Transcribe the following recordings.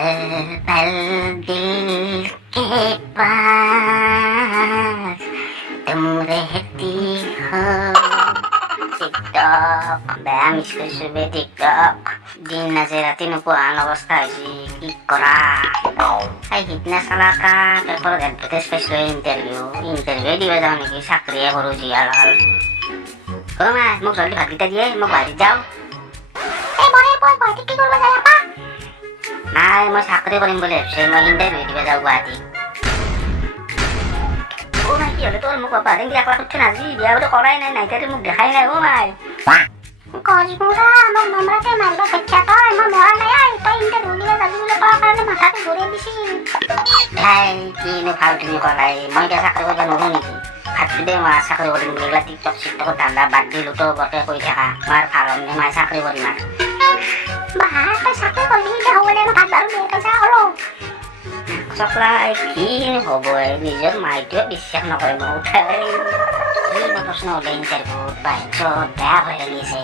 पल दिल के पास तुम रहती हो টিকটক বেয়া মিছ কৰিছো বে টিকটক দিন নাজে ৰাতি নোপোৱান অৱস্থা হৈছে কি কৰা এই সিদিনা চালাকা পেপাৰত এডভাৰটাইজ পাইছিলো ইণ্টাৰভিউ দিব যাওঁ নেকি চাকৰিয়ে কৰোঁ জিয়াৰ হ'ল মাই মোক জলদি ভাতকেইটা দিয়ে মই গুৱাহাটীত যাওঁ নাই মই চাকৰি কৰিম বুলি ভাবিছোঁ মই ইণ্টাৰভিউ দিব যাওঁ গুৱাহাটী মাই কি হলে তোর মুখ বাবা রেঙ্গি একলা করছে না জি বিয়া বলে করাই নাই নাইটারে মুখ দেখাই নাই ও মাই কজমুরা আমার নম্বরতে মারলো কচ্চা তো আমার মরা নাই আই তো ইন্টারভিউ নিয়ে যাবি বলে পাওয়ার কারণে মাথাতে ঘুরে দিছি ভাই কি নে ফালতুমি করাই মই কে চাকরি করবা নরু নাকি ভাবছি দে মা চাকরি কৰিম বুলি এগুলা টিকটক চিকটক ধান্দা বাদ দিলো তো বৰকে কৈ থাকা মাৰ ফালম নে মাই চাকৰি কৰিম আৰ বাহা তই চাকৰি কৰিবি দে হবলে ভাত বাৰু দে পইচা হলো চকলাই কি হ'ব নিজৰ মাইটোৱে বিশ্বাস নকৰে মোক উঠাই প্ৰশ্ন হ'লে ইণ্টাৰভিউত বাইছত বেয়া হৈ লাগিছে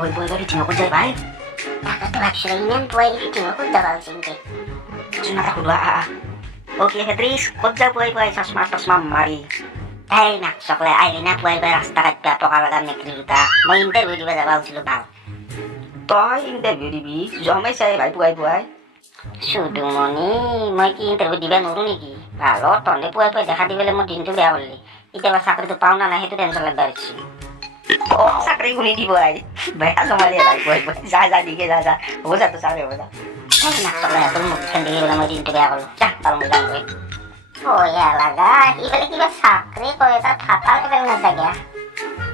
ওই বই গাড়ি ঠিক যায় ভাই তাকে ভাবছিল ইমান বই ঠিক ক'ত যাবা হৈছে চুনাটা খুদুৱা ওকে হেদ্ৰিছ ক'ত যা বই চশমা টচমা মাৰি এই না চকলাই আহিলি না পুৱাই ৰাস্তা কাটিবা টকা লগা মেকৰি দুটা মই ইণ্টাৰভিউ দিব যাবা হৈছিলোঁ ভাল তই ইণ্টাৰভিউ দিবি জমাই চাই ভাই পুৱাই সুদুমণি মই কি ইণ্টাৰভিউ দিবা নোৱাৰো নেকি ভালো তহঁতে পুৱাই দেখা দি পেলাই মোৰ দিনটো বেয়া কৰিলি এতিয়া চাকৰিটো পাওঁ না নাই সেইটো টেনশ্যন লাগবা দিছি চাকৰি শুনি দিব আই বেয়া জমালি ভাই পুৱাই যা দিকে যা হ'ব যা তো চাকৰি হ'ব যা নাচলে তোৰ মুখখন দেখি পেলাই মই দিনটো বেয়া কৰিলোঁ যা তাৰ মই যাম গৈ লাগা ইফালে কিবা চাকৰি কৰে তাৰ ফাটাল কেইটা নাথাকে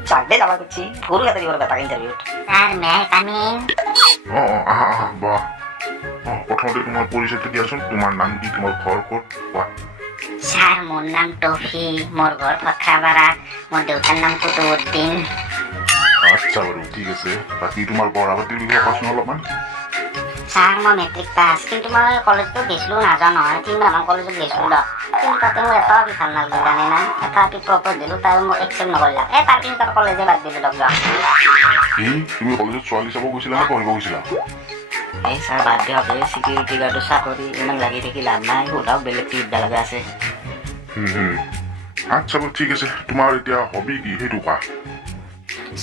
চাকৰি যাবা খুজিছি সৰু এটা দিব তাক ইণ্টাৰভিউত ছাৰ মে কামিং বাহ প্ৰথমতে তোমাৰ পৰিচয়টো দিয়াচোন তোমাৰ নাম কি তোমাৰ ঘৰ ক'ত কোৱা ছাৰ মোৰ নাম টফি মোৰ ঘৰ ফট্ৰাপাৰা মোৰ দেউতাৰ নাম কুতুবুদ্দিন আচ্ছা বাৰু ঠিক আছে বাকী তোমাৰ পঢ়া পাতিৰ বিষয়ে কোৱাচোন অলপমান ছাৰ মই মেট্ৰিক পাছ কিন্তু মই কলেজতো গৈছিলোঁ নাজানো নহয় 3 মাহমান কলেজত গৈছিলোঁ দ কিন্তু তাতে মোৰ এটা ভাল নালাগিল জানে না এটা প্ৰপ'জ দিলোঁ তাই মোক একচেপ্ট নকৰিলা তাৰপিছত তাৰ কলেজে বাদ দিলোঁ লগ কি তুমি কলেজত ছোৱালী চাব গৈছিলা নে পঢ়িব গৈছিলা এই ছাৰ বাদ দিয়ক এই চিকিউৰিটি গাৰ্ডৰ চাকৰি ইমান লাগি থাকি লাভ নাই সোধাওক বেলেগ কি বিদ্যালয় আছে আচ্ছা বাৰু ঠিক আছে তোমাৰ এতিয়া হবি কি সেইটো কোৱা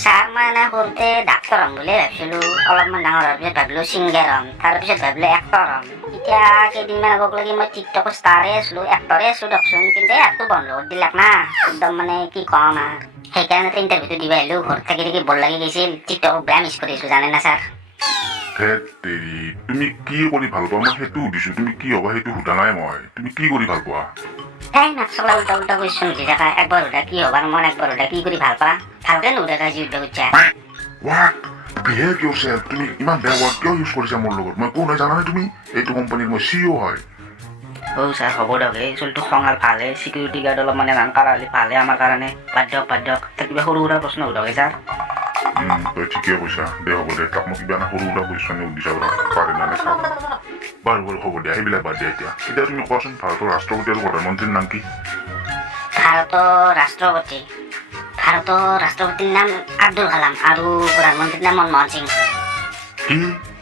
ছাৰ মই এনে সৰুতে ডাক্তৰ হ'ম বুলি ভাবিছিলোঁ অলপমান ডাঙৰ হোৱাৰ পিছত ভাবিলোঁ ছিংগাৰ হ'ম তাৰপিছত ভাবিলোঁ এক্টৰ হ'ম এতিয়া কেইদিনমান আগক লাগি মই টিকটকৰ ষ্টাৰে আছিলোঁ এক্টৰে আছিলোঁ দিয়কচোন কিন্তু এক্টৰ বন্ধ কৰি দিলাক না একদম মানে কি ক'ম আৰু সেইকাৰণে ইণ্টাৰভিউটো দিব আহিলোঁ ঘৰত থাকি থাকি বৰ লাগি গৈছিল টিকটকক বেয়া মিছ কৰি আছোঁ জানে না ছাৰ তুমি কি কৰি ভাল পোৱা মই সেইটো সুধিছোঁ তুমি কি হ'বা সেইটো সোধা নাই মই তুমি কি কৰি ভাল পোৱা এই নাচলা উল্টা কুৱেশ্যন সুধি থাকা একবাৰ সোধা কি হ'বা মই একবাৰ সোধা কি কৰি ভাল পা ভালকে নুসুধা যি উল্টা কুচ্ছা বিহেভ yourself তুমি ইমান বেয়া ৱৰ্ড কিয় ইউজ কৰিছা মোৰ লগত মই কোন হয় জানানে তুমি এইটো কোম্পানীৰ মই CEO হয় ছাৰ হ'ব দিয়ক এই চলটো খঙাল ভালে চিকিউৰিটি গাৰ্ড অলপ মানে নাম কাঢ়ালি ভালে আমাৰ কাৰণে বাদ দিয়ক তাৰ কিবা সৰু সুৰা প্ৰশ্ন সোধক ছাৰ তই ঠিকে কৈছা দে হ'ব দে তাক মই কিবা এটা সৰু সুৰা কুৱেশ্যন সুধিছা পাৰে নে চাওঁ বাৰু হ'ব দিয়া সেইবিলাক বাদ দিয়া এতিয়া তুমি কোৱাচোন ভাৰতৰ ৰাষ্ট্ৰপতি আৰু প্ৰধানমন্ত্ৰীৰ নাম কি ভাৰতৰ ৰাষ্ট্ৰপতিৰ নাম আব্দুল কালাম আৰু প্ৰধানমন্ত্ৰীৰ নাম মনমোহন সিং কি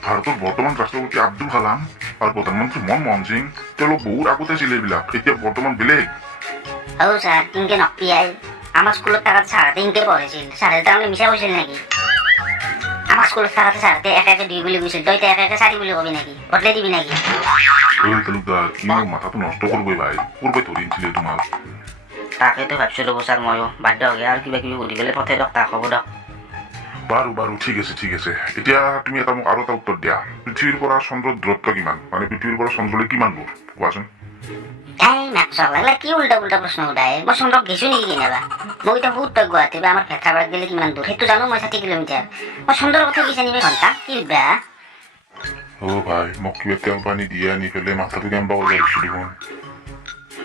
ভাৰতৰ বৰ্তমান ৰাষ্ট্ৰপতি আব্দুল কালাম আৰু প্ৰধানমন্ত্ৰী মনমোহন সিং তেওঁলোক বহুত আগতে আছিলে এইবিলাক এতিয়া বৰ্তমান বেলেগ ছাৰ ইনকে নকপিয়াই আমাৰ স্কুলত থাকাত ছাৰহঁতে ইনকে পঢ়িছিল ছাৰহঁতে তাৰমানে মিছা কৈছিল নেকি আমাৰ স্কুলত থাকাতে ছাৰহঁতে একে 2 বুলি কৈছিল তই এতিয়া একে 4 বুলি কবি নেকি বদলাই দিবি নেকি কি মাথাটো নষ্ট কৰিবই ভাই কৰবাই ধৰিছিলে তোমাক তাকেতো ভাবিছিলোঁ ছাৰ ময়ো বাদ দিয়ক আৰু কিবা কিবি সুধি পেলাই পঠাই দিয়ক তাক হ'ব দিয়ক বাৰু ঠিক আছে এতিয়া তুমি এটা মোক আৰু এটা উত্তৰ দিয়া পৃথিৱীৰ পৰা চন্দ্ৰৰ দূৰত্ব কিমান মানে পৃথিৱীৰ পৰা চন্দ্ৰলৈ কিমান দূৰ কোৱাচোন কি উল্টা প্ৰশ্ন সোধাই মই চন্দ্ৰক গৈছোঁ নেকি কেনেবা মই এতিয়া বহুত গুৱাহাটীৰ পৰা আমাৰ ফেট্ৰাপাৰাত গ'লে কিমান দূৰ সেইটো জানো মই 60 কিলোমিটাৰ মই চন্দ্ৰৰ কথা কি জানিবি ঘণ্টা কি সুধবা ভাই মোক কিবা তেল পানী দিয়ে আনি পেলাই মাথাটো কেম্বা কৰি আহিছোঁ দেখোন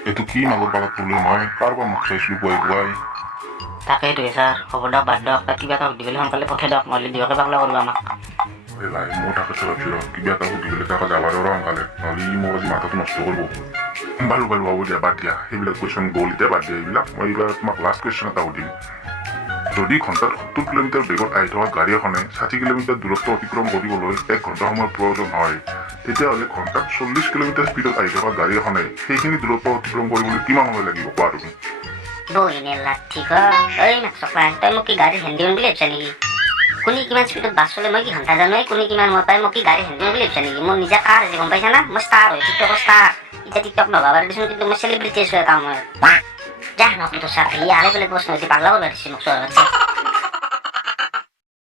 এইটো কি মাজৰ পালাত তোলে মই কাৰোবাৰ মুখ চাইছিলোঁ পুৱাই তাকেইতো ছাৰ হ'ব দিয়ক বাদ দিয়ক কিবা এটা সুধি পেলাই সোনকালে পঠাই দিয়ক নহ'লে দিয়কে পাগলা কৰিব আমাক ভাই মই তাকে ভাবিছোঁ কিবা এটা সুধি পেলাই তাকে যাব দিয়ক সোনকালে নহ'লে ই মোক আজি মাথাটো নষ্ট কৰিব বাৰু হ'ব দিয়া বাদ দিয়া সেইবিলাক কুৱেশ্যন গ'ল এতিয়া বাদ দিয়া এইবিলাক মই এইবিলাক তোমাক লাষ্ট কুৱেশ্যন এটা সুধিম যদি ঘণ্টাত 70 কিলোমিটাৰ বেগত আহি থকা গাড়ী এখনে 60 কিলোমিটাৰ দূৰত্ব অতিক্ৰম কৰিবলৈ 1 ঘণ্টা সময়ৰ প্ৰয়োজন হয় তেতিয়াহ'লে ঘণ্টাত 40 কিলোমিটাৰ স্পীডত আহি থকা গাড়ী এখনে সেইখিনি দূৰত্ব অতিক্ৰম কৰিবলৈ কিমান সময় লাগিব কোৱা তুমি বহিনে লাঠি ঐ মাকচকলা তই মোক কি গাড়ী হেন্দিম বুলি ভাবিছা নেকি কোনে কিমান স্পীডত বাছ চলে মই কি ঘণ্টা জানো কোনে কিমান সময় পাই মোক কি গাড়ী হেন্দিম বুলি ভাবিছা নেকি মোৰ নিজা কাৰ আছে গম পাইছা না মই ষ্টাৰ হয় টিকটকৰ ষ্টাৰ এতিয়া টিকটক নভাবা দিছোঁ কিন্তু মই চেলিব্ৰিটি আছোঁ এটা সময়ত যা নকলি তোৰ চাকৰি আলে বেলেগ বস্তু পাগলা কৰিব দিছোঁ মোক